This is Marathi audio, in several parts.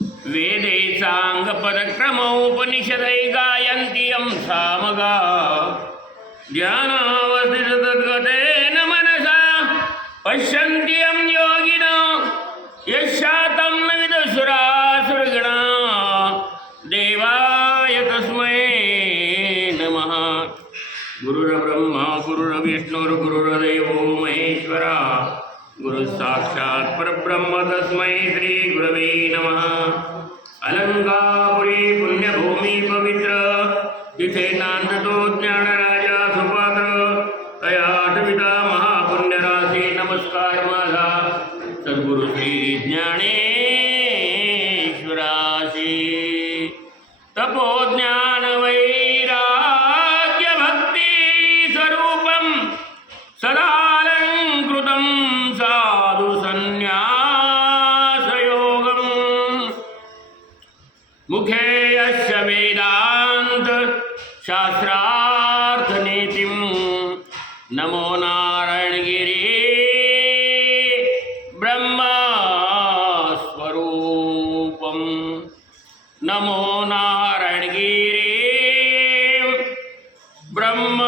वेदे साङ्गपदक्रमोपनिषदै गायन्ति यं सामगा ध्यानावस्थिततद्गतेन मनसा पश्यन्ति यं योगिनो यशातं न विदुषुरासुरगणा देवाय तस्मै नमः। गुरुर्ब्रह्मा गुरुर्विष्णुर्गुरुर्देवो महेश्वरा गुरुसाक्षात् परब्रह्म तस्मै श्री गुरवे नमः। अलंकापुरी पुण्यभूमी पवित्र तिथे नांदतो ज्ञानराजा सुपात्र तया आठविता महापुण्यराशी नमस्कार माझा सद्गुरु श्री ज्ञानेश्वराशी। तपोज्ञान वैराग्य भक्ती स्वरूपं सदालंकृतं साधु संन्यासयोगं मुखे यस्य वेदांत शास्त्रार्थनीतिं नमो नारायणगिरी ब्रह्मस्वरूपं नमो नारायणगिरी ब्रह्मस्वरूपं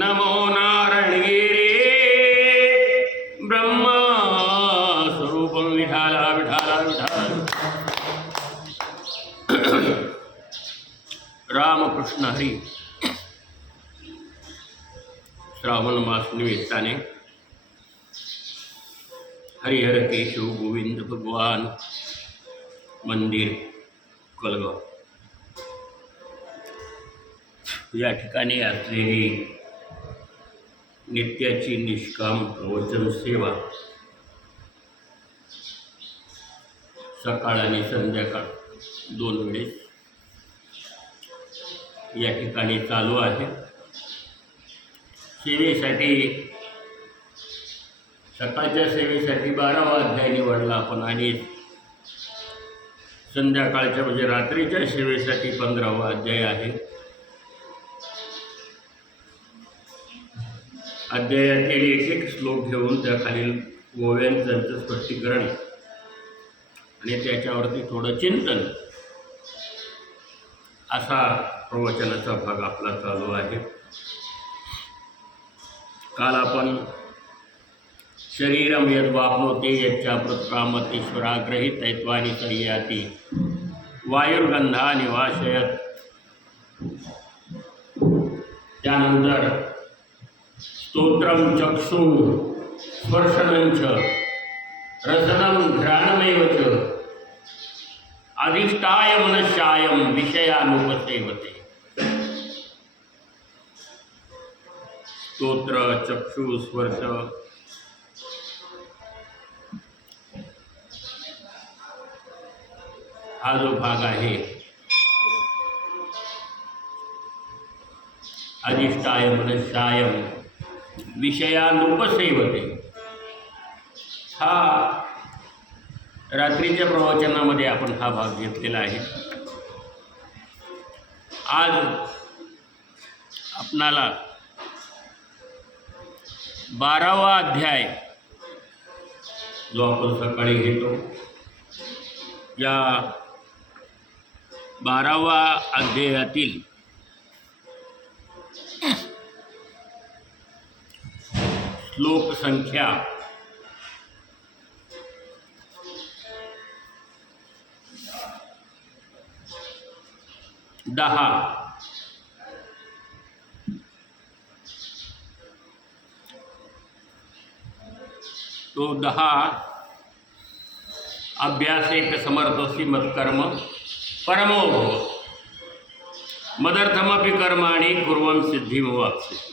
नमो नारायणगिरी ब्रह्मस्वरूपं। विठाल विठाल विठाल। रामकृष्ण हरी। श्रावण मास निमित्ताने हरिहर केशव गोविंद भगवान मंदिर कलगाव या ठिकाणी असलेली नित्याची निष्काम प्रवचन सेवा सकाळ आणि संध्याकाळ दोन वेळेस या ठिकाणी चालू आहे। सेवेसाठी सकाळच्या सेवेसाठी 12वा अध्याय निवडला आपण आणि संध्याकाळच्या म्हणजे रात्रीच्या सेवेसाठी 15वा अध्याय आहे। अध्यायातील एक एक श्लोक घेऊन त्याखालील ओव्यांचं स्पष्टीकरण आणि त्याच्यावरती थोडं चिंतन असा प्रवचनाचा भाग आपला चालू आहे। काल आपण शरीरम यद्वाप्नोति यच्चाप्नुत्कामतीश्वराग्रहित तैत्वानि संयाति वायुर्गंधा निवासयत, त्यानंतर स्तोत्रम चक्षु स्पर्शनं च रसनं घ्राणमेव च अधिष्ठाय मनश्चायं विषयानुपसेवते। स्तोत्र चक्षु स्पर्श हा जो भाग आहे अधिष्ठाय मनश्चायं विषयानुपसेवते हा रात्रीच्या प्रवचनामध्ये आपण हा भाग घेतलेला आहे। आज आपणाला 12वा अध्याय जो आपण सकाळी घेतो या 12वा अध्यायातील श्लोक संख्या 10 तो 10 अभ्यासेक समर्थोसी मत्कर्म परमो भव मदर्थमपि कर्माणि कुर्वन् सिद्धिमवाप्स्यसि।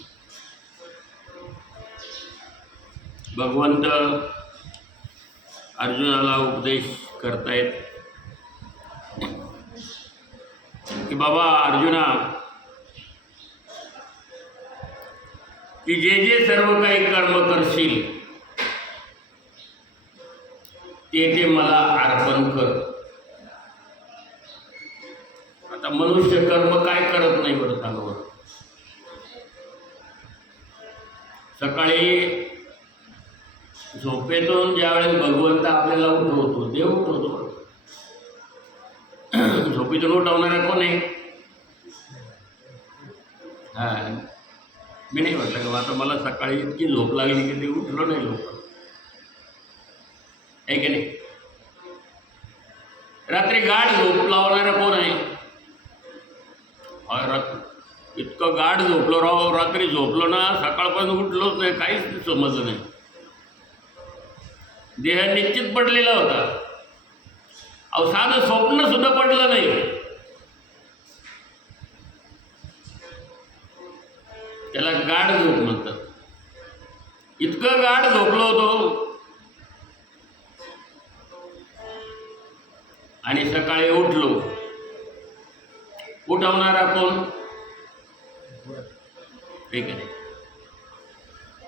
भगवंत अर्जुनाला उपदेश करतायत की बाबा अर्जुना, की जे जे सर्व काही कर्म करशील ते मला अर्पण कर। आता मनुष्य कर्म काय करत नाही बरं सांगा। सकाळी झोपेतून ज्यावेळेस भगवंत आपल्याला उठवतो ते उठवतो. झोपेतून उठवणारा कोण आहे? हां, मी नाही म्हटलं का आता मला सकाळी इतकी झोप लागली की ते उठलो नाही लोक, आहे की नाही? रात्री गाढ झोप लावणारा कोण आहे? इतकं गाढ झोपलो राव, रात्री झोपलो ना सकाळपासून उठलोच नाही, काहीच समजलं नाही. देह निश्चित पडलेला होता. अहो साधं स्वप्न सुद्धा पडलं नाही. त्याला गाढ झोप म्हणतात. इतकं गाढ झोपलो होतो आणि सकाळी उठलो. उठवणारा कोण? ठीक आहे.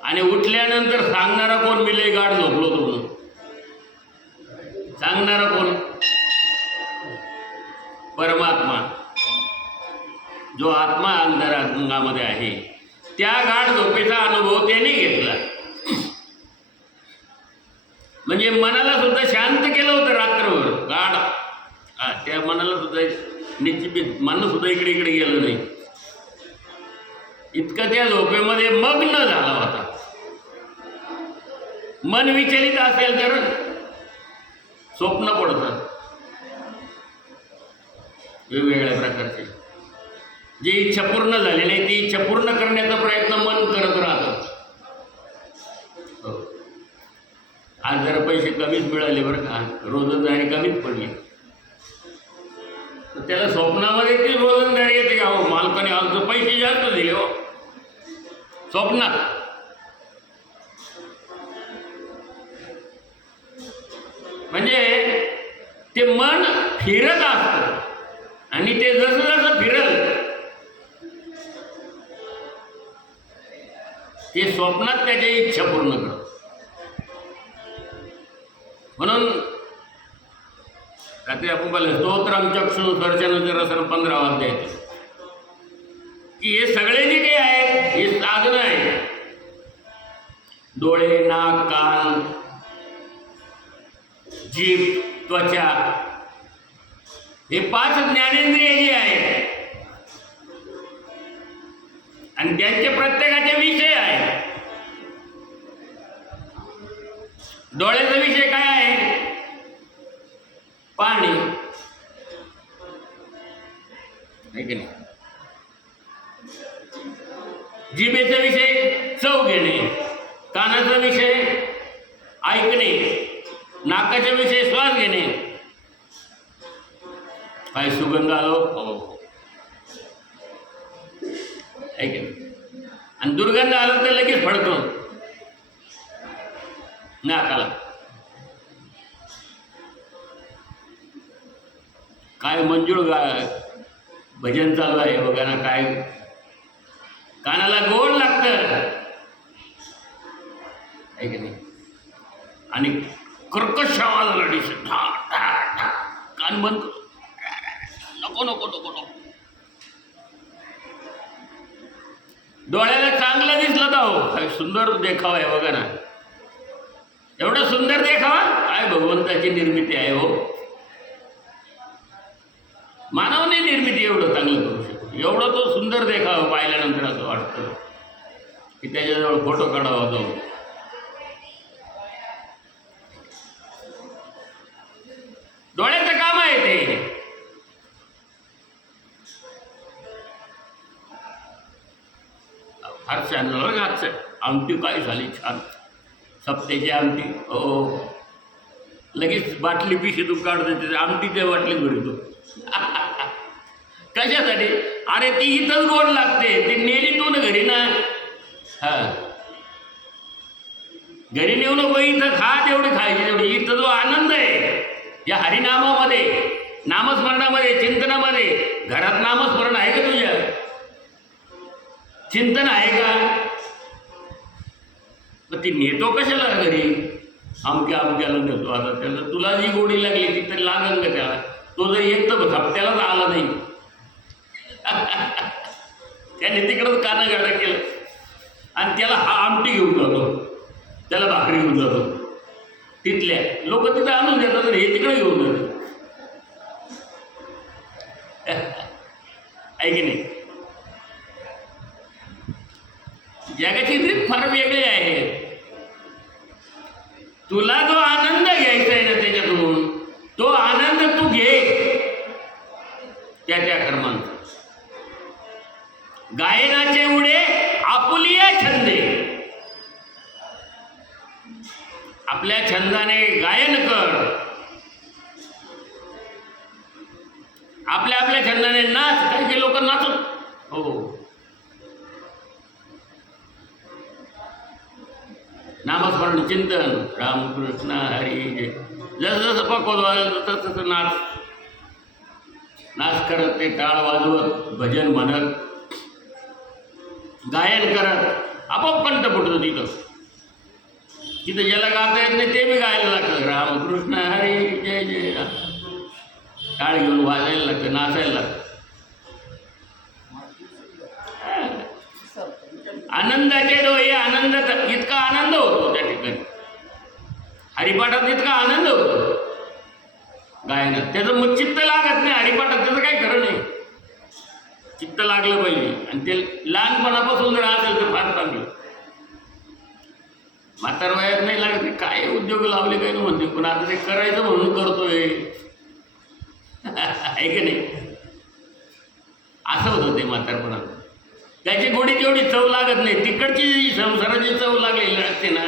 आणि उठल्यानंतर सांगणारा कोण? मी लय गाढ झोपलो होतो म्हणून सांगणारा कोण? परमात्मा. जो आत्मा अंतरांगामध्ये आहे, त्या गाढ झोपेचा अनुभव त्याने घेतला. म्हणजे मनाला सुद्धा शांत केलं होतं रात्रभर. गाढ त्या मनाला सुद्धा निश्चित मन सुद्धा इकडे इकडे गेलं नाही. इतकं त्या झोपेमध्ये मग्न झाला होता. मन विचलित असेल तर स्वप्न पडतात वेगवेगळ्या प्रकारचे. जी इच्छा पूर्ण झाली नाही ती इच्छा पूर्ण करण्याचा प्रयत्न मन करत राहतं. आज जरा पैसे कमीच मिळाले बरं का, रोजंदारी कमीच पडली, तर त्याला स्वप्नामध्ये ती रोजंदारी येते का? हो मालकाने आज तर पैसे जास्त दिले हो स्वप्नात. म्हणजे ते मन फिरत असतं आणि ते जसं जसं फिरल ते स्वप्नात त्याची इच्छा पूर्ण करत. म्हणून रात्री आपण बोलले स्तोत्रम चक्षु दर्शनाचे रसन 15 वाजता की हे सगळे जे काही आहेत हे साधनं आहेत. डोळे, नाक, कान, जीभ, त्वचा, हे 5 ज्ञानेंद्रिय जे आहेत आणि त्यांचे प्रत्येकाचे विषय आहेत. डोळ्याचा विषय काय आहे? पाणी, आहे की नाही? जिभेचा विषय चव घेणे, कानाचा विषय ऐकणे, नाकाचा विषय श्वास घेणे. काय सुगंध आलो हो, आहे की नाही? आणि दुर्गंध आलो तर लगेच फडकतो नाकाला. काय मंजूळ भजन चालू आहे बघा ना, काय कानाला गोड लागतं, आहे की नाही? आणि कर्कश आवाज आला डिश ठा ठा ठा, कान बंद करतो, नको नको नको नको. डोळ्याला चांगलं दिसलं तर हो काय सुंदर देखावा आहे बघा ना. एवढं सुंदर देखावा काय भगवंताची निर्मिती आहे हो. मानवाने निर्मिती एवढं चांगलं करू शकतो. एवढं तो सुंदर देखावा पाहिल्यानंतर असं वाटतं की त्याच्याजवळ फोटो काढावा जाऊ. डोळ्याचं काम आहे ते. फार छान झालं का आजचं आमटी काय झाली छान, सप्त्याची आमटी. हो लगेच बाटली पिशीतून काढतो त्याची आमटी त्या बाटलीत भरतो. कशासाठी? अरे ती इथंच गोड लागते, ती नेली तू ना घरी ना. हां घरी नेऊ नको, इथं खा तेवढी खायची तेवढी. इथं जो आनंद आहे या हरिनामामध्ये, नामस्मरणामध्ये, चिंतनामध्ये. घरात नामस्मरण आहे का तुझ्या? चिंतन आहे का? मग ती नेतो कशाला घरी? अमक्याला नेतो. आता त्याला तुला जी गोडी लागली ती तर लागल का त्याला? तो जर एक तर हप्त्यालाच आला नाही त्याने तिकडंच कानागाडा केलं आणि त्याला हा आमटी घेऊन जातो, त्याला भाकरी घेऊन जातो. तिथल्या लोक तिथं आणून देतात तर हे तिकडे घेऊन जातात. आहे की नाही? जगाची रीत फार वेगळी आहे. तुला जो आनंद घ्यायचा आहे ना त्याच्यातून, तो आनंद तू घे त्या त्या कर्मांचा. गायनाचे उडे आपुलिया छंदे, आपल्या छंदाने गायन कर, आपल्या आपल्या छंदाने नाच. काही काही लोक नाचत हो नामस्मरण चिंतन रामकृष्ण हरी जय, जसं जसं पकवत वाजलं तसं तसं नाच करत, ते टाळ वाजवत, भजन म्हणत, गायन करत आपोआप कंठ फुटतो. तिथं ज्याला गाता येत नाही ते बी गायला लागतं रामकृष्ण हरी जय जय राम. टाळ घेऊन वाजायला लागतं, नाचायला लागतं. आनंदाचे डोळे, आनंद इतका आनंद होतो त्या ठिकाणी. हरिपाठात इतका आनंद होतो गायनात. त्याचं मग चित्त लागत नाही हरिपाठात, त्याचं काही खरं नाही. चित्त लागलं पाहिजे आणि ते लहानपणापासून जर असेल तर फार चांगलं. म्हातार वयात नाही लागत. काय उद्योग लावले काय ना म्हणते, पण आता ते करायचं म्हणून करतोय. आहे की नाही? असं होतं ते म्हातारपणात. त्याची गोडी तेवढी चव लागत नाही. तिकडची संसाराची चव लागलेली असते ना,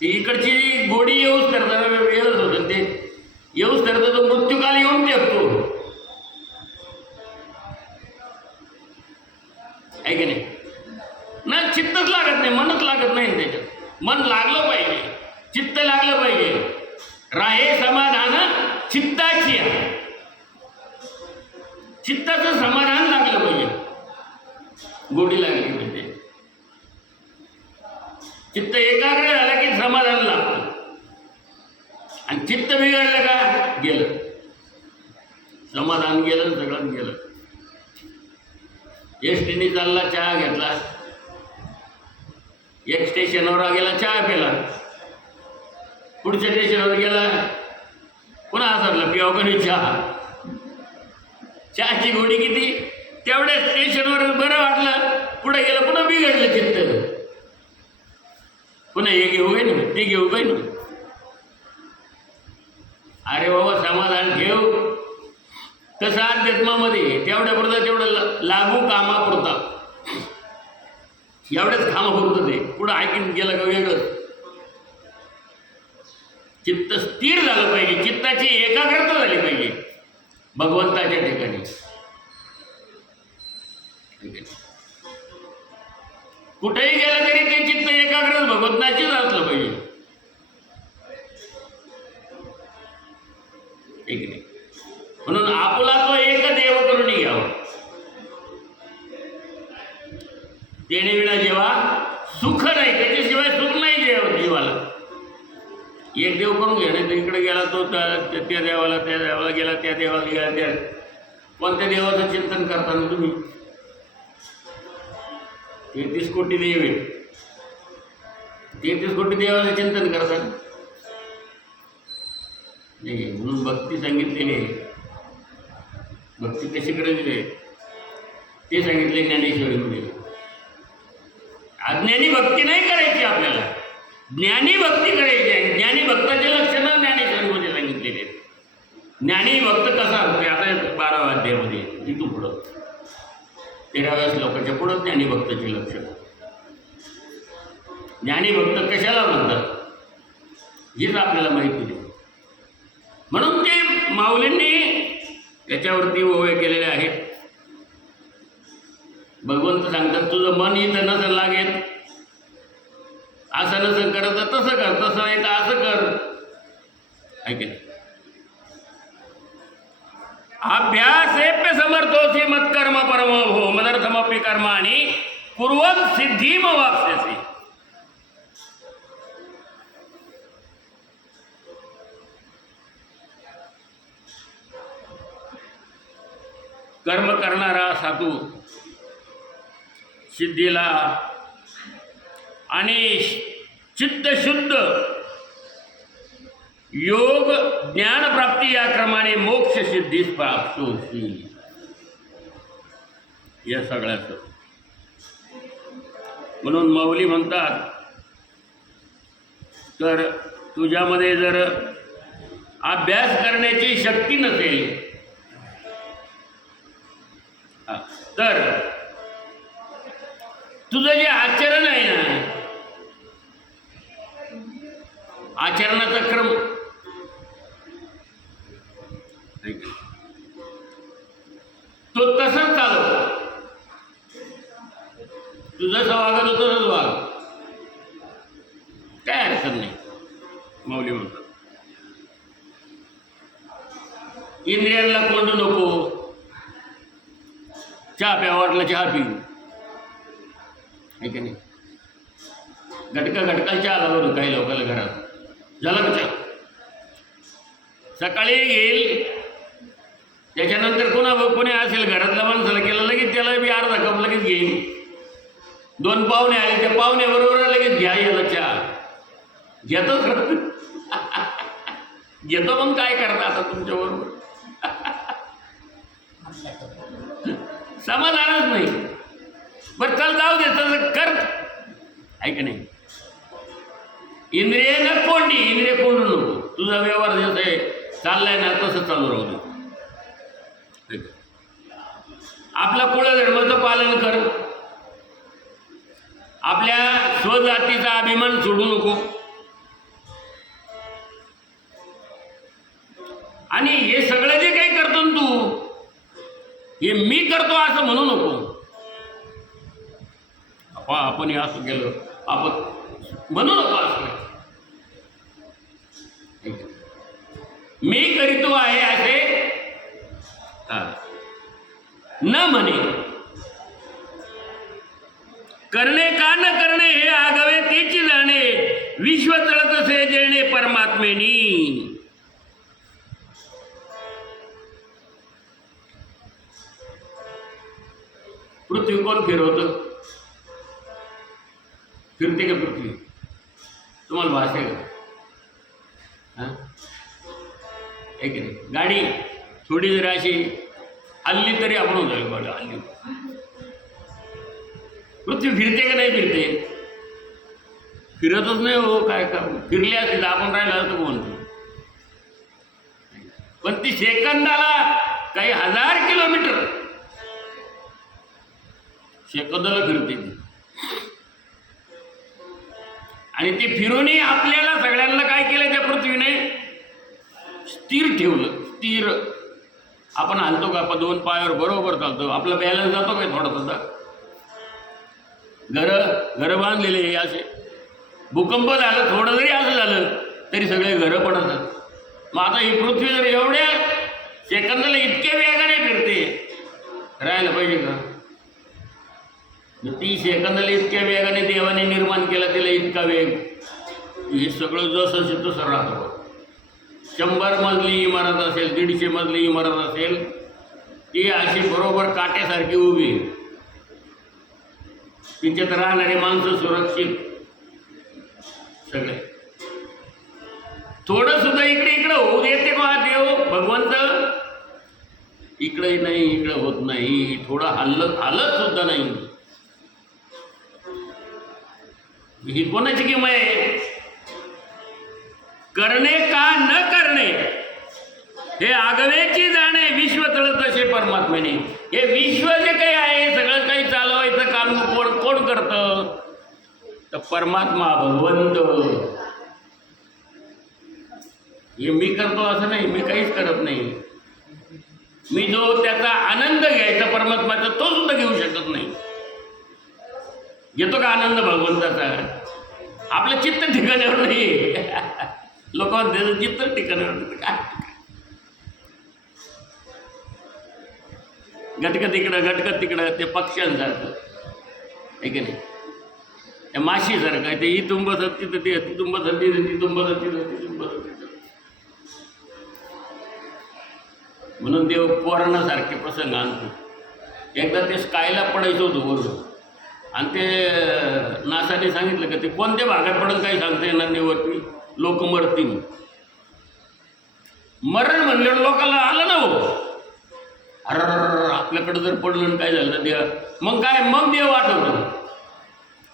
ती इकडची गोडी येऊच करताना वेळच होतं. ते येऊच करता तो मृत्यूकाल येऊन टेकतो. आहे की नाही? ना चित्तच लागत नाही, मनच लागत नाही त्याच्यात. मन लागलं पाहिजे, चित्त लागलं पाहिजे. राहे समाधान चित्ताची, चित्ताचं समाधान लागलं पाहिजे, गोडी लागली पाहिजे. चित्त एकाग्र झालं की समाधान लागतं. आणि चित्त बिघडलं का गेलं, समाधान गेलं, सगळं गेलं. एसटीने चालला, चहा घेतला, एक स्टेशनवर गेला, चहा प्याला, पुढच्या स्टेशनवर गेला, पुन्हा असरला पिवावं का नाही चहा. चहाची गोडी किती, तेवढ्या स्टेशनवर बरं वाटलं, पुढे गेलं पुन्हा बिघडलं चित्त. पुन्हा हे घेऊ काय ना, ते घेऊ काय ना. अरे बाबा समाधान ठेव. तसं अध्यात्मामध्ये तेवढ्यापुरतं तेवढं लागू कामापुरता, एवढ्याच कामापुरतं ते. पुढं ऐकून गेलं का वेगळं. चित्त स्थिर झालं पाहिजे, चित्ताची एकाग्रता झाली पाहिजे भगवंताच्या ठिकाणी. कुठेही गेलं तरी ते चित्त एकाग्र भगवंताचीच असलं पाहिजे. ठीक आहे. म्हणून आपला तो एक देव करून घ्यावा. देणे विना जेव्हा सुख नाही, त्याच्याशिवाय सुख नाही जीवाला. एक देव करून घ्या, नाही तर इकडे गेला तो त्या देवाला, त्या देवाला गेला, त्या देवाला गेला, त्या कोणत्या देवाचं चिंतन करताना तुम्ही 33 कोटी देव आहे, 33 कोटी देवाचं चिंतन करतात नाही. म्हणून भक्ती सांगितलेली आहे. भक्ती कशी करायची आहे ते सांगितले ज्ञानेश्वरीमध्ये. अज्ञानी भक्ती नाही करायची आपल्याला, ज्ञानी भक्ती करायची आहे. ज्ञानी भक्ताचे लक्षणं ज्ञानेश्वरीमध्ये सांगितलेले आहेत. ज्ञानी भक्त कसा असते आता 12व्या अध्यायामध्ये इथून पुढं 13व्या श्लोकाच्या पुढं ज्ञानी भक्ताची लक्षणं. ज्ञानी भक्त कशाला म्हणतात हेच आपल्याला माहिती नाही. म्हणून ते माऊलींनी याच्यावरती ओवे केलेले आहेत. भगवंत सांगतात तुझं मन इथं नसं लागेल, असं नसं करत तर तसं कर, तसं नाही तर असं कर. ऐक अभ्यासेप्य समर्थोसी मत्कर्म परमो भो मदर्थमपि कर्माणि कुर्वन् सिद्धीम वाप्स्यसि. कर्म करणारा साधू सिद्धीला आणि चित्त शुद्ध योग ज्ञानप्राप्ती या क्रमाने मोक्ष सिद्धीस प्राप्त होतील. या सगळ्याचं म्हणून माऊली म्हणतात, तर तुझ्यामध्ये जर अभ्यास करण्याची शक्ती नसेल तर तुझं जे आचरण आहे ना, आचरणाचा क्रम तो तसंच चालव. तुझं जसं वागत होतं तसंच वाग, काय अडचण नाही. माऊली म्हणतात इंद्रियांना कोंडू नको. चहा प्या वाटलं चहा पिऊ, आहे की नाही. घटकाला चहा लागतो काही लोकांना घरात. झालं का चहा? सकाळी येईल, त्याच्यानंतर कोणी असेल घरातल्या माणसाला केलं लगेच त्याला बी अर्धा कप लगेच घेईल. 2 पाहुणे आले, त्या पाहुण्याबरोबर लगेच घ्या याला चहा. घेतोच घेतो. मग काय करता आता तुमच्याबरोबर? समाधानच नाही. बरं चल जाऊ दे, तसं कर, आहे की नाही. इंद्रिय न कोंडी, इंद्रिय कोंडू नको. तुझा व्यवहार जसं आहे चाललाय ना तसं चालू राहू दे. आपल्या कुळधर्माचं पालन कर. आपल्या स्वजातीचा अभिमान सोडू नको. आणि हे सगळं जे काही करतो ना तू, हे मी करतो असं म्हणू नको. आपण हे असं केलं, आपण म्हणू नको. असं मी करीतो आहे असे न म्हणे. करणे का न करणे हे आगवे तेची जाणे. विश्व चळत असे जेणे परमात्मेनी. पृथ्वी कोण फिरवतं? फिरते का पृथ्वी? तुम्हाला भास आहे का? हां, आहे की नाही. गाडी थोडी जर अशी हल्ली तरी आपण जाईल. गाडी हल्ली पृथ्वी फिरते का नाही फिरते? फिरतच नाही हो. काय का फिरली असते तर आपण राहिला असतो म्हणतो. पण ती सेकंदाला काही 1000 किलोमीटर सेकंदाला फिरते ती. आणि ती फिरूनही आपल्याला सगळ्यांना काय केलं त्या पृथ्वीने? स्थिर ठेवलं. स्थिर. आपण हालतो का? आपण 2 पायावर बरोबर चालतो. आपला बॅलन्स जातो काय थोडा थोडा? घरं बांधलेले असे. भूकंप झालं थोडं जरी असं झालं तरी सगळे घरं पडतात. मग आता ही पृथ्वी जर एवढ्या सेकंदाला इतक्या वेगाने फिरते, राहायला पाहिजे का? ती सेकंदाला इतक्या वेगाने देवाने निर्माण केला, तिला इतका वेग. हे सगळं जसं तसं राहतं. 100 मजली इमारत असेल, 150 मजली इमारत असेल, ती अशी बरोबर काट्यासारखी उभी. तिच्यात राहणारे माणसं सुरक्षित सगळे. थोडं सुद्धा इकडे होऊ देते का देव भगवंत? इकडे नाही, इकडे होत नाही. थोडं हालत सुद्धा नाही. ही कोणाची किंमत आहे? करणे का न करणे हे आगवेची जाणे. विश्व तळत असे परमात्म्याने. हे विश्व जे काही आहे सगळं काही चालवायचं काम कोण करतं? तर परमात्मा, भगवंत. हे मी करतो असं नाही, मी काहीच करत नाही. मी जो त्याचा आनंद घ्यायचा परमात्माचा तो सुद्धा घेऊ शकत नाही. घेतो का आनंद भगवंताचा? आपलं चित्त ठिकाणावर नाही. लोक म्हणतात चित्त ठिकाणावर. काय घटकत तिकडं ते पक्ष्यांसारखं आहे की नाही. त्या माशीसारखं आहे. ते इथून बसत तिथं, ते तिथून बसत तिथं, तिथून बसत तिथं, तिथून बसत तिथं. म्हणून देव पोरांसारखे प्रसंग आणतो. एकदा ते स्कायला पडायचं होतं वरून, आणि ते नासाने सांगितलं का ते कोणत्या भागात पडेल काही सांगता येणार नाही. वरती लोक मरतील. मरण म्हणल्यावर लोकांना आलं ना हो, अर आपल्याकडं जर पडलं आणि काय झालं तर देव, मग काय, मग देव वाटवतो.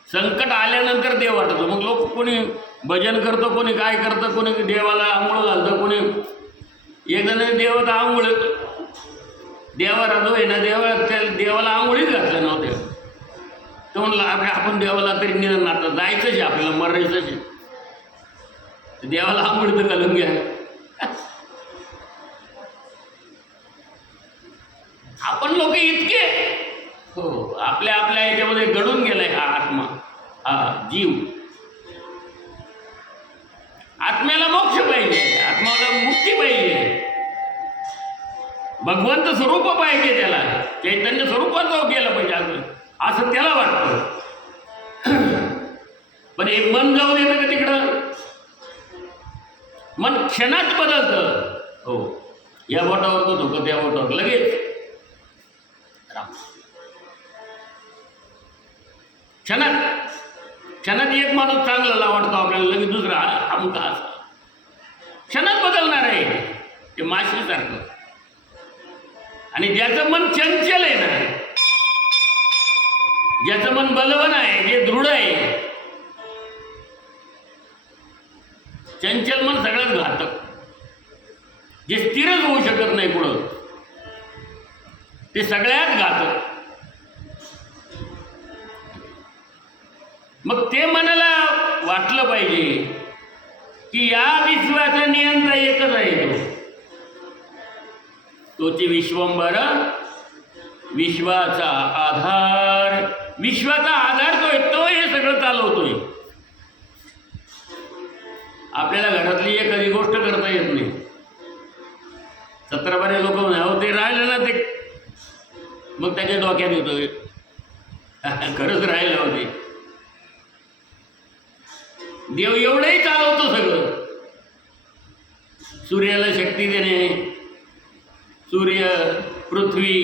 संकट आल्यानंतर देव वाटतो. मग लोक कोणी भजन करतं, कोणी काय करतं, कोणी देवाला आंघोळ घालतं, कोणी एक जण देवाला आंघोळ, देवाला जो आहे ना त्या देवाला आंघोळीच घातल्या नव्हत्या. तो म्हणला आपण देवाला तरी निधन, आता जायचंच आहे आपल्याला, मरायचंच आहे, देवाला आंघोळी तर घालून घ्या. आपण लोक इतके हो आपल्या आपल्या याच्यामध्ये घडून गेलाय हा आत्मा, हा जीव. आत्म्याला मोक्ष पाहिजे, आत्म्याला मुक्ती पाहिजे, भगवंत स्वरूप पाहिजे, त्याला चैतन्य स्वरूपात गेलं पाहिजे असं त्याला वाटतं. पण हे मन जाऊ देतं का तिकडं? मन क्षणात बदलतं. हो, या बोटावर तो धोका, त्या बोटावर लगेच क्षणात एक माणूस चांगला वाटतो आपल्याला, लगेच दुसरा हमखास क्षणात बदलणार आहे. ते माशीसारखं. आणि ज्याचं मन चंचल आहे ना, ज्याचं मन बलवान आहे, जे दृढ आहे, चंचल मन सगळ्यात घातक, जे स्थिरच होऊ शकत नाही पुढं, ते सगळ्यात घातक. मग ते मनाला वाटलं पाहिजे की या विश्वाचा नियंता एकच आहे, तोची विश्वंभर, विश्वाचा आधार. विश्वाचा आधार तो हे सगळं चालवतोय. आपल्याला घरातली एखादी गोष्ट करता येत नाही. 17 लोक म्हणावं ते राहिलं ना, ते मग त्याच्या डोक्यात येतोय खरंच राहिलं होते. देव एवढंही चालवतो सगळं. सूर्याला शक्ती देणे, सूर्य, पृथ्वी,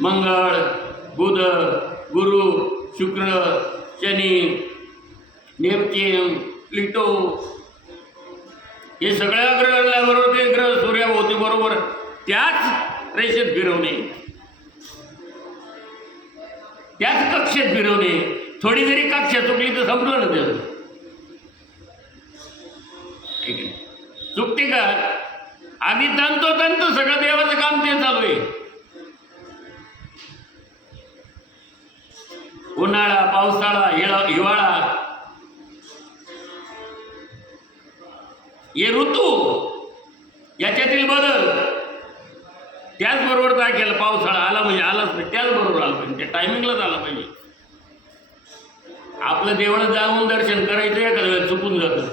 मंगळ, बुध, गुरु, शुक्र, शनी, नेपच्यून, प्लुटो, हे सगळ्या ग्रहाला बरोबर ते ग्रह सूर्याभोवती बरोबर त्याच रेषेत फिरवणे, त्याच कक्षेत फिरवणे. थोडी जरी कक्षा चुकली तर संपलं ना त्याचं. चुकते का? आधी तंतोतंत सगळं देवाचं काम ते चालू आहे. उन्हाळा, पावसाळा, हिवाळा, हे ऋतू, याच्यातील बदल त्याचबरोबर काय केलं. पावसाळा आला म्हणजे आलाच नाही, त्याचबरोबर आला पाहिजे, त्या टायमिंगलाच आला पाहिजे. आपलं देवळात जाऊन दर्शन करायचं एखाद्या वेळेस चुकून जातं,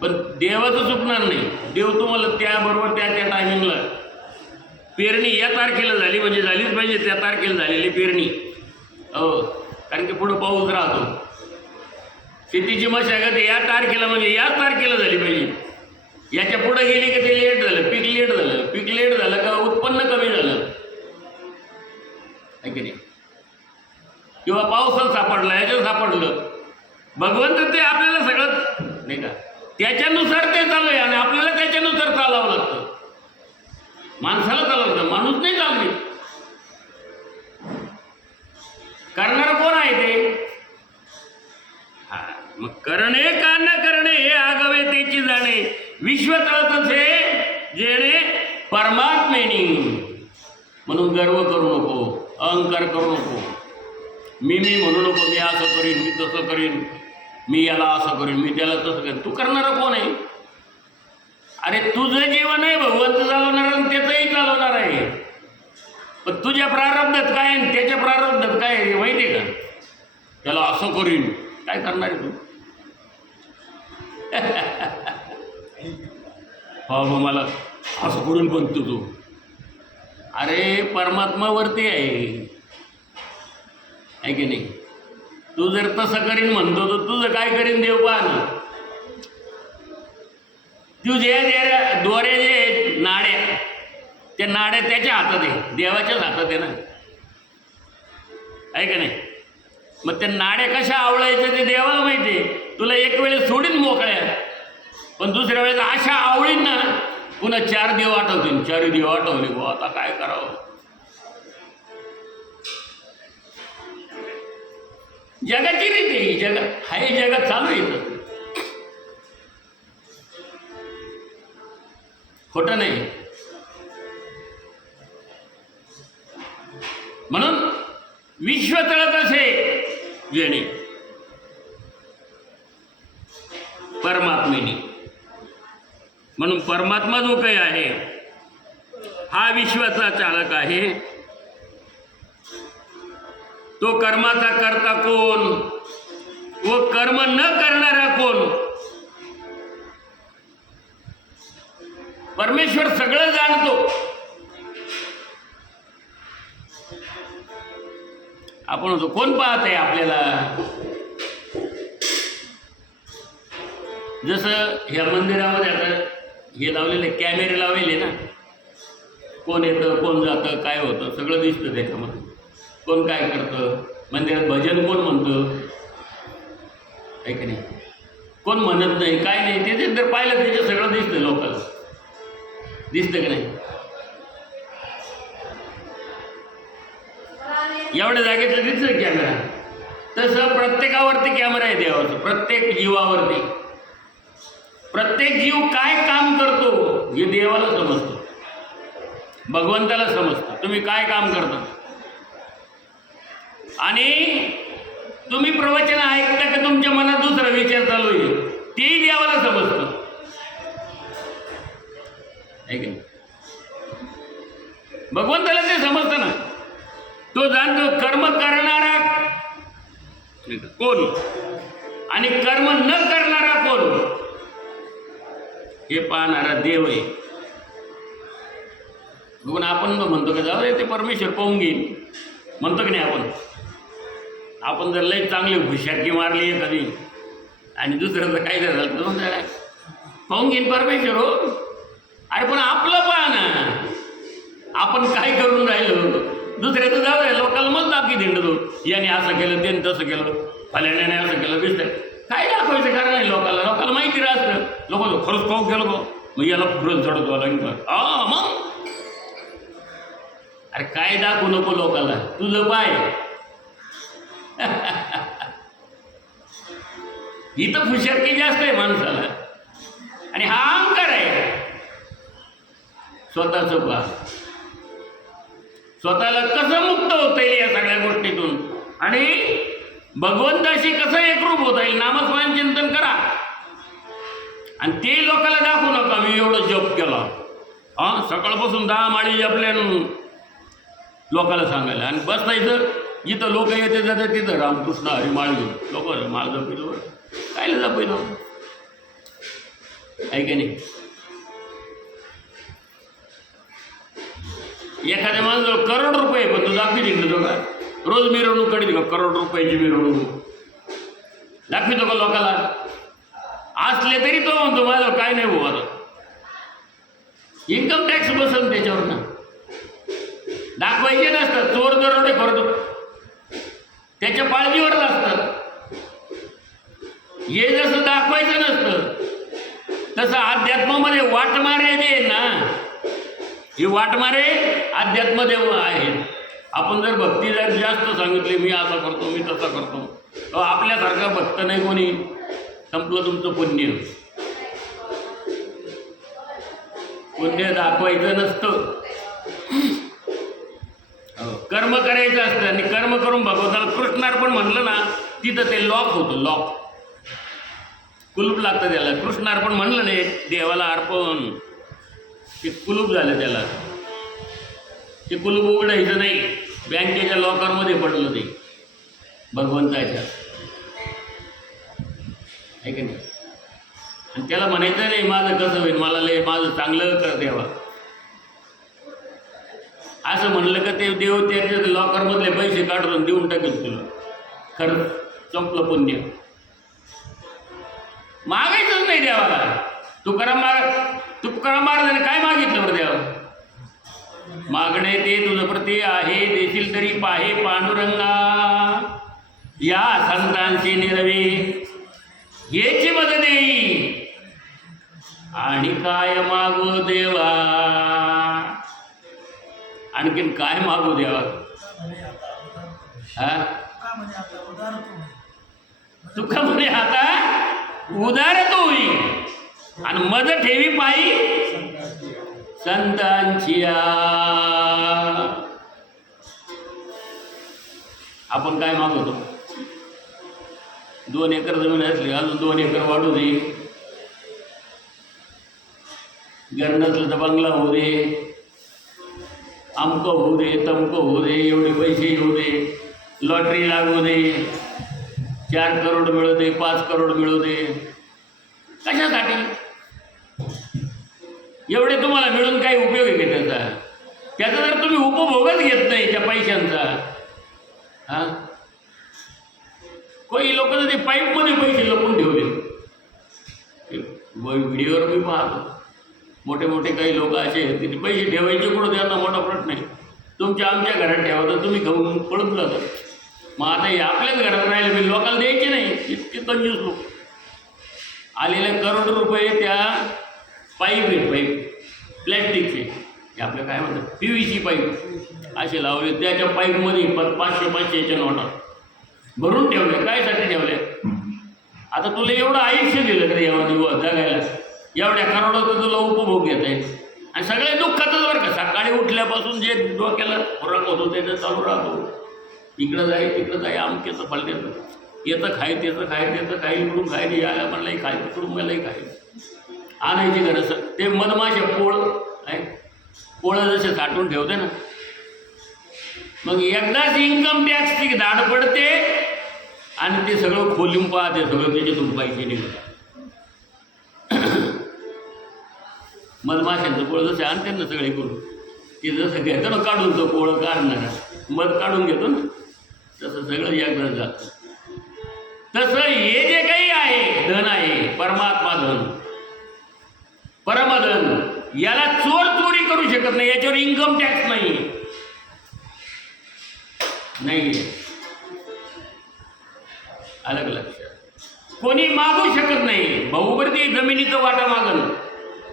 पण देवाचं चुकणार नाही. देव तुम्हाला त्याबरोबर त्या टायमिंगला, पेरणी या तारखेला झाली म्हणजे झालीच पाहिजे, त्या तारखेला झालेली पेरणी. हो, कारण की पुढं पाऊस राहतो. शेतीची मशागत या तारखेला म्हणजे याच तारखेला झाली पाहिजे. याच्या पुढे गेली की ते लेट झालं, पीक लेट झालं, पीक लेट झालं का उत्पन्न कमी झालं आहे की नाही, किंवा पावसात सापडला, याच्यात सापडलं. भगवंत ते आपल्याला सगळं नाही का त्याच्यानुसार ते चालू आहे, आणि आपल्याला त्याच्यानुसार चालावं लागतं. माणसाला चालावं लागतं, माणूस नाही चालले. करणारं कोण आहे ते? हा, मग करणे का न करणे हे आगवे त्याची जाणे. विश्व तळतसे जेणे परमात्मेनी. म्हणून गर्व करू नको, अहंकार करू नको, मी म्हणू नको. मी असं करीन, मी तसं करीन, मी याला असं करीन, मी त्याला तसं करीन. तू करणारं कोण आहे? अरे तुझं जीवन आहे, भगवंत चालवणार आणि त्याचंही चालवणार आहे. पण तुझ्या प्रारब्धात काय आणि त्याच्या प्रारब्धात काय आहे माहिती आहे का? त्याला असं करीन, काय करणार आहे तू? हो, मग मला असं करून बनतो तू. अरे परमात्मावरती आहे की नाही? तू जर तसं करीन म्हणतो तर तुझं काय करीन देव पाहणं. तुझ्या दोऱ्या जे आहेत नाड्या, त्या नाड्या त्याच्या हातात आहे, देवाच्याच हातात आहे ना, आहे का नाही? मग त्या नाड्या कशा आवळायच्या ते देवाला माहिती आहे. तुला एक वेळेस सोडीन मोकळ्या, पण दुसऱ्या वेळेस अशा आवळींना पुन्हा 4 देव आठवतील. 4 देव आठवले बुवा, आता काय करावं. जगाची रीती ही जगात हाय, जगात चालू येतं, खोटं नाही. म्हणून विश्व तळत असे जेणे परमात्मेने. म्हणून परमात्मा जो काही आहे हा विश्वाचा चालक आहे. तो कर्माचा करता कोण व कर्म न करणारा कोण. परमेश्वर सगळं जाणतो. आपण होतो कोण पाहत आहे आपल्याला. जसं ह्या मंदिरामध्ये आता हे लावलेले कॅमेरे लावलेले ना, कोण येतं कोण जातं काय होतं सगळं दिसतं त्याच्यामध्ये. कोण काय करतं, मंदिरात भजन कोण म्हणतं आहे की नाही, कोण म्हणत नाही काय नाही, ते जर पाहिलं त्याचं सगळं दिसतं लोकांना. दिसतं की नाही. एवढ्या जागेतलं दिसतं कॅमेरा. तसं प्रत्येकावरती कॅमेरा आहे देवाचा, प्रत्येक जीवावरती. प्रत्येक जीव काय काम करतो हे देवाला समजतं, भगवंताला समजतं. तुम्ही काय काम करता आणि तुम्ही प्रवचन ऐकता का तुमच्या मनात दुसरा विचार चालू आहे तेही देवाला समजतं. भगवंताला ते समजतं ना. तो जाणतो कर्म करणारा कोण आणि कर्म न करणारा कोण हे पाहणारा देव आहे. बघून आपण म्हणतो की जाऊ ते परमेश्वर पाहून घेईल म्हणतो की नाही आपण. आपण जर लई चांगली हुशारकी मारली आहे कधी आणि दुसऱ्याचं काय झालं तर म्हणता पाहून घेईन परमेश्वर हो. अरे पण आपलं पहा ना, आपण काय करून राहिलो. दुसऱ्याचं जाऊ आहे लोकांना मग दाखी दिंडतो, याने असं केलं त्याने तसं केलं, फल्याने असं केलं दिसतं. काय दाखवायचं कारण नाही लोकांना. लोकांना माहिती राहतं. लोक खरंच पाहू केलं गो मग याला पुरण चढतो लागेल. मग अरे काय दाखवू नको लोकांना, तुझं पाय. इथं हुशारकी जास्त आहे माणसाला आणि हा अहंकार आहे. स्वतःचं पा स्वतःला कसं मुक्त होता येईल या सगळ्या गोष्टीतून आणि भगवंताशी कसं एकरूप होता येईल. नामस्मरण चिंतन करा आणि ते लोकांना दाखवू नका मी एवढं जप केला. सकाळपासून 10 माळी जपल्या लोकांना सांगायला आणि बसायचं. जिथं लोक येते जातात तिथं रामकृष्ण हरी माळी घेऊन लोक माळ जपिलो कायला जपिलो आहे की नाही. एखाद्या माणसाला करोड रुपये पण तू दाखवी दिलं का रोज मिरवणूक काढते का, करोड रुपयाची मिरवणूक दाखवितो का लोकांना. असले तरी तो म्हणतो माझं काय नाही भाऊ आता इन्कम टॅक्स बसल त्याच्यावर ना. दाखवायचे नसतात. चोर दरोडे करतो त्याच्या पाळजीवरच असतात. हे जसं दाखवायचं नसतं तसं अध्यात्मामध्ये वाटमारे जे ना ही वाटमारे अध्यात्मदेव आहेत. आपण जर भक्ती जर जास्त सांगितली मी असं करतो मी तसं करतो तर आपल्यासारखा भक्त नाही कोणी. संपलं तुमचं पुण्य. पुण्य दाखवायचं नसतं, कर्म करायचं असतं. आणि कर्म करून भगवंताला कृष्णार्पण म्हणलं ना तिथं ते लॉक होतं. लॉक कुलूप लागतं त्याला. कृष्णार्पण म्हणलं नाही देवाला अर्पण ते कुलूप झालं त्याला. ते कुलूप उघडायचं नाही. बँकेच्या लॉकरमध्ये पडलं ते भगवंताच्या आहे की नाही. आणि त्याला म्हणायचं नाही माझं कसं होईल मला लय माझं चांगलं कर देवा असं म्हणलं का ते देव त्याच्या लॉकरमधले पैसे काढून देऊन टाकेल तुला. खरं संपलं पुण्य. मागायचंच नाही देवाला. तुकाराम महाराजांनी काय मागितलं बरं देवा. मागणे ते तुझं प्रती आहे देशील तरी पाहे पांडुरंगा या संतांची निरवे याची मदत देई आणि काय मागू देवा, आणखीन काय मागू देवा? हा, तुका म्हणे आता उदार तो होई आणि मज ठेवी पायी संतांची. आपण काय मागवतो? 2 एकर जमीन असली अजून 2 एकर वाढू दे, घर नसलं तर बंगला होऊ दे, अमकं होऊ दे, तमकं होऊ दे, एवढे पैसे येऊ दे, लॉटरी लागू दे, 4 करोड मिळू दे, 5 करोड मिळू दे. कशासाठी? एवढे तुम्हाला मिळून काही उपयोग आहे का त्याचा? त्याचा जर तुम्ही उपभोगच घेत नाही त्या पैशांचा. हां, काही लोक तर ते पाईपमध्ये पैसे लपून ठेवले. व्हिडिओवर मी पाहतो, मोठे मोठे काही लोक असे आहेत की ते पैसे ठेवायचे कुठं, त्यांना मोठा प्रश्न नाही. तुमच्या आमच्या घरात ठेवा तर तुम्ही घेऊन पळून जातात. मग आता हे आपल्याच घरात राहिले, मी लोकांना द्यायचे नाही. इतके कंजूस लोक. आलेले करोड रुपये त्या पाईप आहेत, पाईप प्लॅस्टिकचे, हे आपलं काय म्हणतात PVC पाईप असे लावले, त्याच्या पाईपमध्ये 500-500च्या नोटा भरून ठेवले. कायसाठी ठेवले? आता तुला एवढं आयुष्य दिलं का देवाने जगायला, एवढ्या करोडाचा तुला उपभोग घेत आहे. आणि सगळे दुःखातच बरं का. सकाळी उठल्यापासून जे डोक्याला खुराक होतो त्याचं चालू राहतो. इकडं जाय तिकडं जाय, आमक्याचं फलक्याचं, याचं खाय त्याचं खाय, त्याचं खाय, इकडून खाय, याला म्हणलाही खाय, तिकडून मलाही खाय, आणायची गरज. ते मधमाशा पोळं जसे साठवून ठेवते ना, मग एकदाच इन्कम टॅक्सची धाड पडते आणि ते सगळं खोलून पाहते, सगळं त्याच्यातून पैसे निघतात. मधमाशांचं पोळं जसे आणते ना सगळे करून, ते जसं घेतं ना काढून, तो पोळं काढणार मध काढून घेतो ना, तसं सगळं एकदाच जातं. तसं हे जे काही आहे धन आहे, परमात्मा धन, परमधन, याला चोर चोरी करू शकत नाही. याच्यावर इन्कम टॅक्स नाही. अलग लक्षात. कोणी मागू शकत नाही. भाऊबरती जमिनीचं वाटा मागन,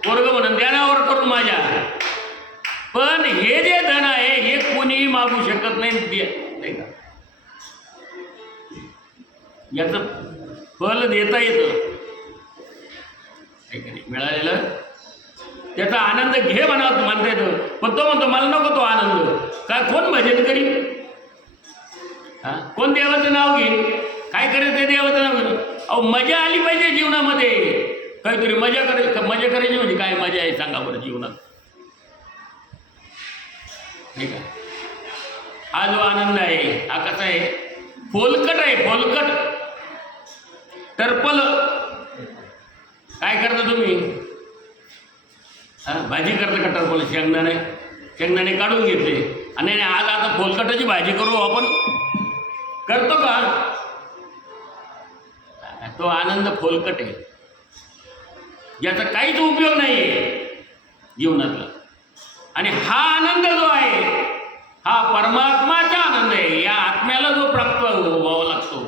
पोरगं म्हणून ध्यानावर करून माझ्या. पण हे जे धन आहे हे कोणीही मागू शकत नाही का? याचं फल देता येतं नाही, मिळालेलं त्याचा आनंद घे म्हणता येतं. पण तो म्हणतो मला नको तो आनंद. काय कोण भजन करी? हां, कोण देवाचं नाव घेईल? काय करायचं ते देवाचं नाव घेईल? अहो, मजा आली पाहिजे जीवनामध्ये. काहीतरी मजा करायची म्हणजे काय मजा आहे सांगा बरं जीवनात? नाही का? हा जो आनंद आहे हा कसा आहे? फोलकट आहे, फोलकट, टर्पल. काय करता तुम्ही? हां, भाजी करता का टर्पल? शेंगदाणे काढून घेतले आणि आज आता फोलकटाची भाजी करू आपण, करतो का? तो आनंद फोलकट आहे, याचा काहीच उपयोग नाही आहे जीवनातला. आणि हा आनंद जो आहे हा परमात्माचा आनंद आहे. या आत्म्याला जो प्राप्त व्हावा लागतो,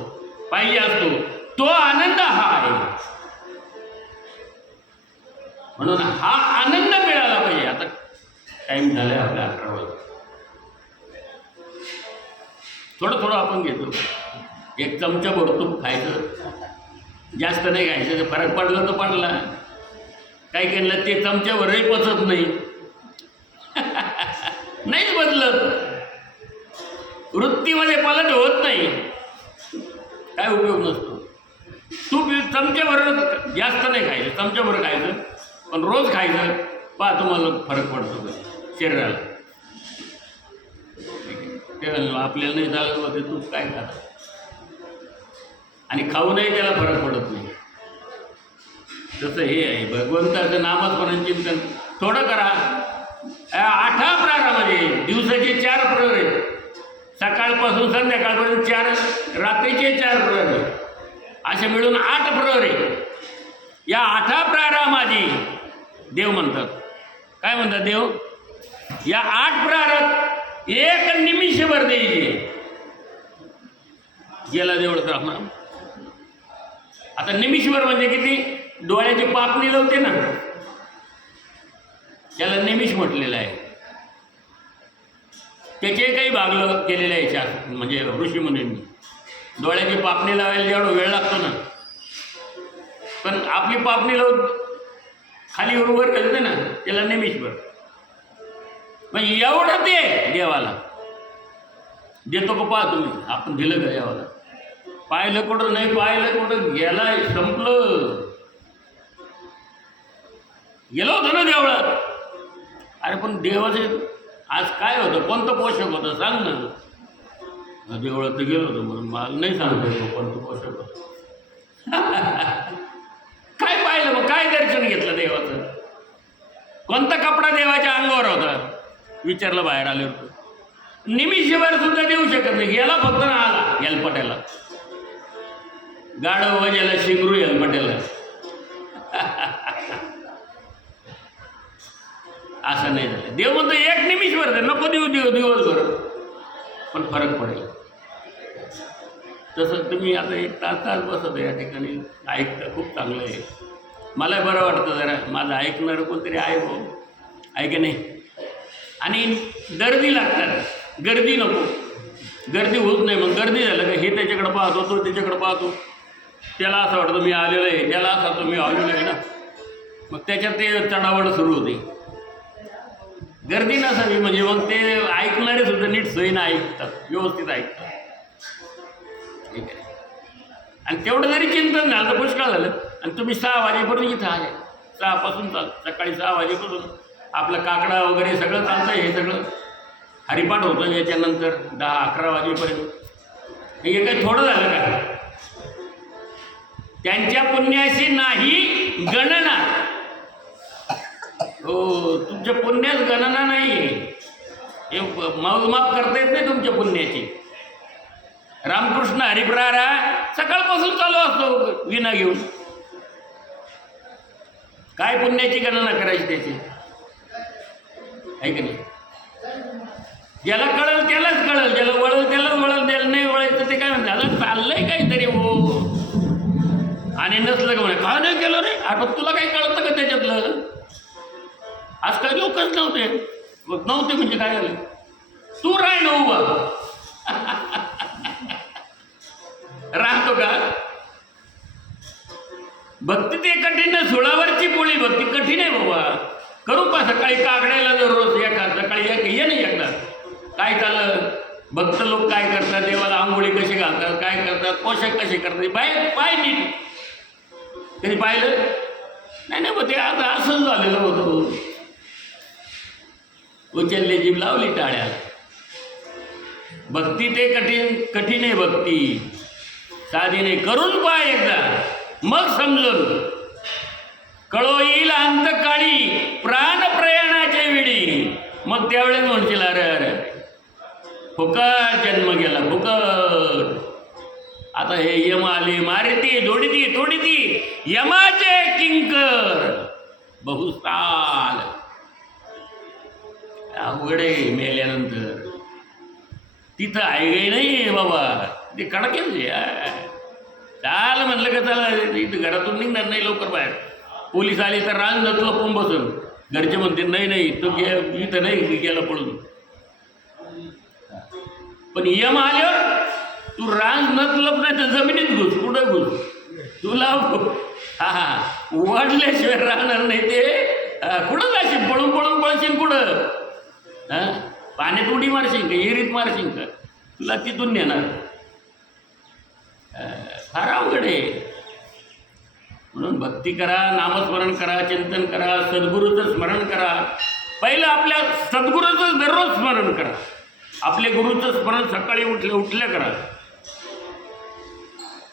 पाहिजे असतो, तो आनंद हा आहे. म्हणून हा आनंद मिळाला पाहिजे. आता टाईम झालाय आपल्या 11 वाजता. थोडं आपण घेतो. 1 चमचा भरतो खायचं, जास्त नाही खायचं. तर फरक पडला तर पडला. काही केलं ते चमच्यावरही पचत नाही. नाहीच बदलत. वृत्तीमध्ये पलट होत नाही. काय उपयोग नसतो. तू चमच्याभर जास्त नाही खायचं, चमच्याभर खायचं, पण रोज खायचं. पहा तुम्हाला फरक पडतो शरीराला. ते आपल्याला नाही झालं होते तू काय खाता, आणि खाऊनही त्याला फरक पडत नाही. तसं हे आहे भगवंताचं नामस्मरण चिंतन थोडं करा. 8 प्रहरामध्ये दिवसाचे 4 प्रहर आहेत. सकाळपासून संध्याकाळपर्यंत 4, रात्रीचे 4 प्रहर आहेत. असे मिळून 8 प्रहर आहेत. या 8 प्रहरामध्ये देव म्हणतात. काय म्हणतात देव? या 8 प्रहरात 1 निमिषभर द्यायचे. गेला देवळ तर आता निमिषभर म्हणजे किती? डोळ्याची पापणी लावते ना, त्याला निमिष म्हटलेलं आहे. त्याचे काही भाग केलेले आहे शास्त्र म्हणजे ऋषीमुनींनी. डोळ्याची पापणी लावायला जेवढा वेळ लागतो ना, पण आपली पापणी लावून खाली वर घालते ना, त्याला निमिषभर. मग एवढं ते देवाला देतो का पहा तुम्ही. आपण दिलं का देवाला? पाहिलं कुठं नाही, पाहिलं कुठं गेलाय, संपलं. गेलो होतं ना देवळात. अरे पण देवाचे आज काय होतं, कोणतं पोषक होतं सांग ना. देवळात तर गेलो होतो म्हणून मला नाही सांगता येतो कोणतं पोषक होतं. काय पाहिलं मग, काय दर्शन घेतलं देवाचं? कोणता कपडा देवाच्या अंगावर होता विचारलं बाहेर आले होतं. निमिषभर सुद्धा देऊ शकत नाही. गेला फक्त ना आला हेलपट्याला. गाढव वजाला शिंगरू हेलपट्याला. असं नाही झालं. देव म्हणतो एक निमिषभर दे, नको देऊ दिवसभर, पण फरक पडेल. तसं तुम्ही आता एक तास बसत या ठिकाणी ऐकता, खूप चांगलं आहे. मला बरं वाटतं जरा माझं ऐकणारं कोणतरी आहे भाऊ, आहे की नाही. आणि गर्दी लागतात, गर्दी नको. गर्दी होत नाही. मग गर्दी झालं का हे त्याच्याकडे पाहतो, तो त्याच्याकडे पाहतो. त्याला असं वाटतं मी आलेलो आहे, त्याला असं वाटतं मी आलेलो आहे ना. मग त्याच्यात ते चढावड सुरू होते. गर्दी नसावी म्हणजे मग ते ऐकणारे सुद्धा नीट सोयीनं ऐकतात, व्यवस्थित ऐकतात. ठीक आहे. आणि तेवढं जरी चिंतन झालं तर पुष्कळ झालं. आणि तुम्ही 6 वाजेपर्यंत इथं आहे. 6 पासून सकाळी 6 वाजेपासून आपलं काकडा वगैरे सगळं चालतं. हे सगळं हरिपाठ होतं याच्यानंतर 10-11 वाजेपर्यंत. हे काही थोडं झालं का? त्यांच्या पुण्याशी नाही गणना. हो, तुमच्या पुण्यास गणना नाही. हे मोजमाप करता येत नाही तुमच्या पुण्याची. रामकृष्ण हरिप्रहारा सकाळपासून चालू असतो विना घेऊन. काय पुण्याची गणना करायची त्याची, आहे की नाही. ज्याला कळल त्यालाच कळल, ज्याला वळल त्यालाच वळल, त्याला नाही वळायचं ते काय म्हणतात चाललंय काहीतरी हो. आणि नसलं का म्हणे काय नाही केलं रे. आता तुला काही कळतं का त्याच्यातलं? आज काही लोकच नव्हते. नव्हते म्हणजे काय झालं, तू राय ना उभा. राहतो का? भक्ती ते कठीण, सुळावरची पोळी भक्ती कठीण आहे बाबा. करू पा सकाळी काकड्याला दररोज एका सकाळी ये नाही एकदा. काय चाललं भक्त लोक काय करतात, देवाला आंघोळी कशी घालतात, काय करतात, पोशाख कसे करतात, पाय नीट कधी पाहिलं नाही. नाही मग ते आता असंच झालेलं होतं. उचलले जीभ लावली टाळ्याला. भक्ती ते कठीण आहे भक्ती, साधी नाही. करून पाय एकदा मग समजून कळो येईल अंतकाळी प्राण प्रयाणाच्या वेळी. मग त्यावेळेस म्हणशील अरे अरे फुकट जन्म गेला, फुकट. आता हे यम आले मारती जोडीती तोडीती यमाचे किंकर बहुसाल. अवघडे मेल्यानंतर तिथं आहे नाही बाबा. ते कडकेच चाल म्हणलं का चला इथं घरातून निघणार नाही लवकर बाहेर. पोलीस आले तर रांग तुला पोंब बसून. घरचे म्हणते नाही तो इथं नाही गेला पळून. पण यम आल्यावर तू रांग नतलप नाही तर जमिनीत घुस, कुठं घुस तुला वाढल्याशिवाय राहणार नाही. ते कुठं जाशील, पळून पळशील कुठं. पाण्यात उडी मारशील का, एरीत मारशील का, तुला तिथून नेणार. फार अवघड आहे. म्हणून भक्ती करा, नामस्मरण करा, चिंतन करा, सद्गुरूचं स्मरण करा. पहिलं आपल्या सद्गुरूचं दररोज स्मरण करा. आपल्या गुरुचं स्मरण सकाळी उठल्या करा.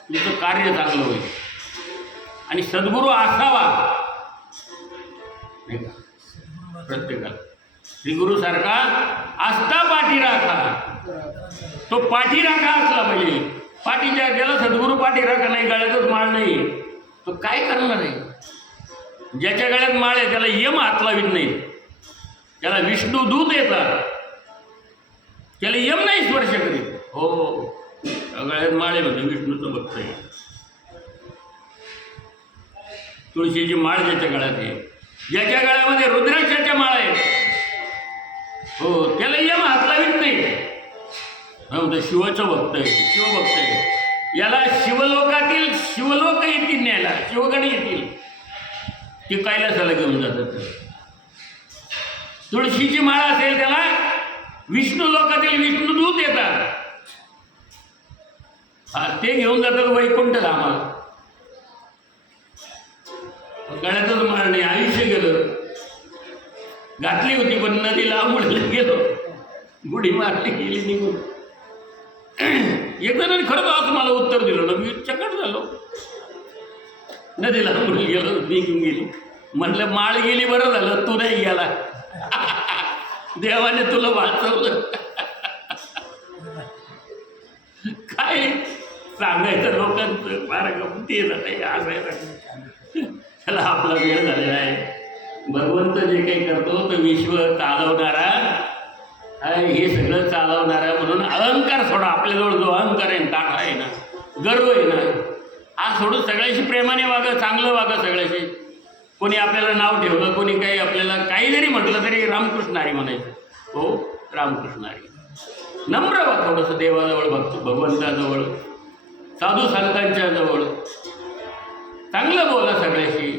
तुमचं कार्य चांगलं होईल. आणि सद्गुरू असावा प्रत्येकाला. श्रीगुरूसारखा आस्था पाठीराखा. तो पाठीराखा असला पाहिजे. पाठीच्या ज्याला सद्गुरू पाठीराखा नाही, गळ्यातच माळ नाही, तो काय करणार आहे. ज्याच्या गळ्यात माळ आहे त्याला यम हात लावित नाही, त्याला विष्णू दूत येतात, त्याला यम नाही स्पर्श करीत. हो, गळ्यात माळ आहे म्हणजे विष्णूचं भक्त आहे. तुळशीची माळ ज्याच्या गळ्यात आहे ज्याच्या गळ्यामध्ये रुद्राक्षाच्या माळा आहेत, हो त्याला यम हात लावित नाही. हो शिवाचं भक्त आहे, शिवभक्त आहे. याला शिवलोकातील शिवलोक येतील न्यायला, शिवगण येतील, ते कैलासाला घेऊन जातात. तुळशीची माळ असेल त्याला विष्णू लोकातील विष्णुदूत येतात, ते घेऊन जातात वैकुंठ धामाला. गळ्यातच माळ नाही, आयुष्य गेलं. घातली होती पण नदीला आंघोळीला गेलो, गुढी मारली गेली निघून. एक जणांनी खरंच असं मला उत्तर दिलं ना, मी चकट झालो. नदीला आंघोळी गेलो, निघून गेली. म्हटलं माळ गेली, बरं झालं तू नाही गेला, देवाने तुला वाचवलं. काय सांगायचं लोकांचं, फार गमती नाही असायला. त्याला आपला वेळ झालेला आहे. भगवंत जे काही करतो तो विश्व चालवणारा आहे, हे सगळं चालवणारा. म्हणून अहंकार सोडा. आपल्याजवळ जो अहंकार आहे, ताठा आहे ना, गर्व आहे ना, हा सोडून सगळ्याशी प्रेमाने वागा, चांगलं वागा सगळ्याशी. कोणी आपल्याला नाव ठेवलं, कोणी काही आपल्याला काही जरी म्हटलं तरी रामकृष्ण हरी म्हणायचं. हो रामकृष्ण हरी. नम्र व्हा थोडंसं देवाजवळ, भगवंताजवळ, साधू संतांच्या जवळ. चांगलं बोला सगळ्याशी.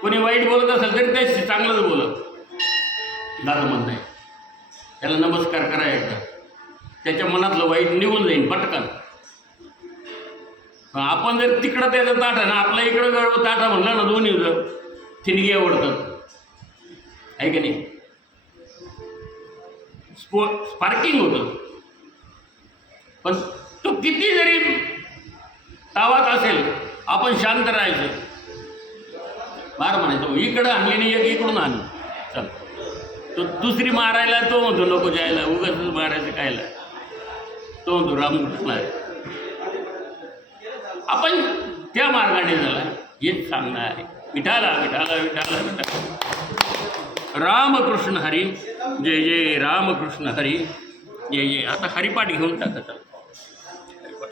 कोणी वाईट बोलत असेल तरी त्याशी चांगलंच बोलत, दादा म्हणत नाही. त्याला नमस्कार करा एकदा, त्याच्या मनातलं वाईट निघून जाईल पटकन. आपण जर तिकडं त्याचं ताठा ना, आपल्या इकडं गर्व ताठा म्हणलं ना, दोन्ही थिणगी आवडतात, आहे की नाही? स्पार्किंग होतं. पण तो किती जरी तावात असेल, आपण शांत राहायचं. बार म्हणायचं इकडं आणली नाही, एक इकडून आणली, चल. तो दुसरी मारायला तो म्हणतो नको जायला, उगाच मारायचं कायला, तो म्हणतो रामकृष्ण आहे. आपण त्या मार्गाने झाला, हेच सांगणं आहे. विठाला विठाला विठाला विठाला. रामकृष्ण हरी. जय जय रामकृष्ण हरी. जय जय. आता हरिपाठ घेऊन टाका, चला हरिपाठ.